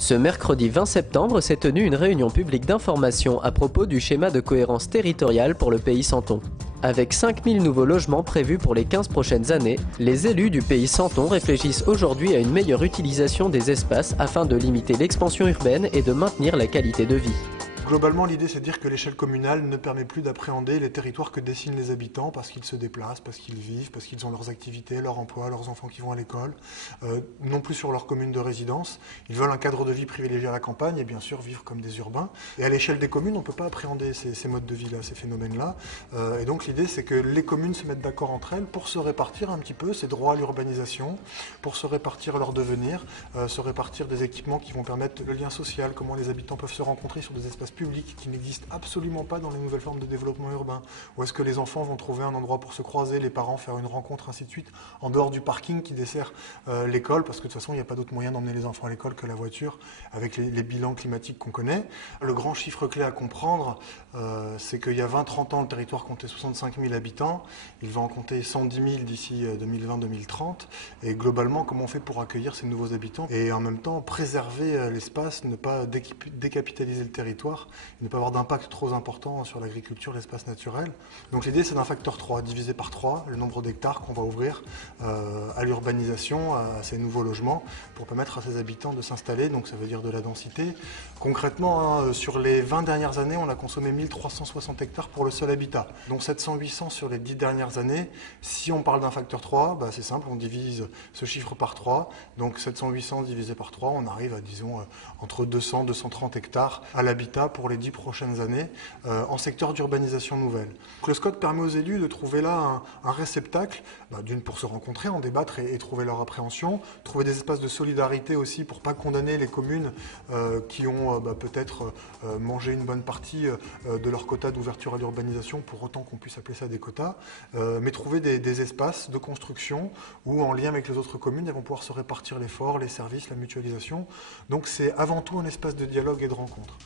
Ce mercredi 20 septembre s'est tenue une réunion publique d'information à propos du schéma de cohérence territoriale pour le pays Santon. Avec 5000 nouveaux logements prévus pour les 15 prochaines années, les élus du pays Santon réfléchissent aujourd'hui à une meilleure utilisation des espaces afin de limiter l'expansion urbaine et de maintenir la qualité de vie. Globalement, l'idée, c'est de dire que l'échelle communale ne permet plus d'appréhender les territoires que dessinent les habitants parce qu'ils se déplacent, parce qu'ils vivent, parce qu'ils ont leurs activités, leur emploi, leurs enfants qui vont à l'école, non plus sur leur commune de résidence. Ils veulent un cadre de vie privilégié à la campagne et bien sûr vivre comme des urbains. Et à l'échelle des communes, on ne peut pas appréhender ces modes de vie-là, ces phénomènes-là. Et donc l'idée, c'est que les communes se mettent d'accord entre elles pour se répartir un petit peu ces droits à l'urbanisation, pour se répartir leur devenir, se répartir des équipements qui vont permettre le lien social, comment les habitants peuvent se rencontrer sur des espaces public qui n'existe absolument pas dans les nouvelles formes de développement urbain. Où est-ce que les enfants vont trouver un endroit pour se croiser, les parents faire une rencontre, ainsi de suite, en dehors du parking qui dessert l'école, parce que de toute façon, il n'y a pas d'autre moyen d'emmener les enfants à l'école que la voiture, avec les bilans climatiques qu'on connaît. Le grand chiffre clé à comprendre, c'est qu'il y a 20-30 ans, le territoire comptait 65 000 habitants. Il va en compter 110 000 d'ici 2020-2030. Et globalement, comment on fait pour accueillir ces nouveaux habitants et en même temps préserver l'espace, ne pas décapitaliser le territoire, ne pas avoir d'impact trop important sur l'agriculture, l'espace naturel. Donc l'idée, c'est d'un facteur 3, divisé par 3, le nombre d'hectares qu'on va ouvrir à l'urbanisation, à ces nouveaux logements, pour permettre à ces habitants de s'installer. Donc ça veut dire de la densité. Concrètement, sur les 20 dernières années, on a consommé 1360 hectares pour le seul habitat, dont 700-800 sur les 10 dernières années. Si on parle d'un facteur 3, c'est simple, on divise ce chiffre par 3. Donc 700-800 divisé par 3, on arrive à, disons, entre 200-230 hectares à l'habitat pour les 10 prochaines années en secteur d'urbanisation nouvelle. Donc, le SCOT permet aux élus de trouver là un réceptacle, d'une pour se rencontrer, en débattre et trouver leur appréhension, trouver des espaces de solidarité aussi pour ne pas condamner les communes qui ont peut-être mangé une bonne partie de leur quota d'ouverture à l'urbanisation, pour autant qu'on puisse appeler ça des quotas, mais trouver des espaces de construction où, en lien avec les autres communes, elles vont pouvoir se répartir l'effort, les services, la mutualisation. Donc c'est avant tout un espace de dialogue et de rencontre.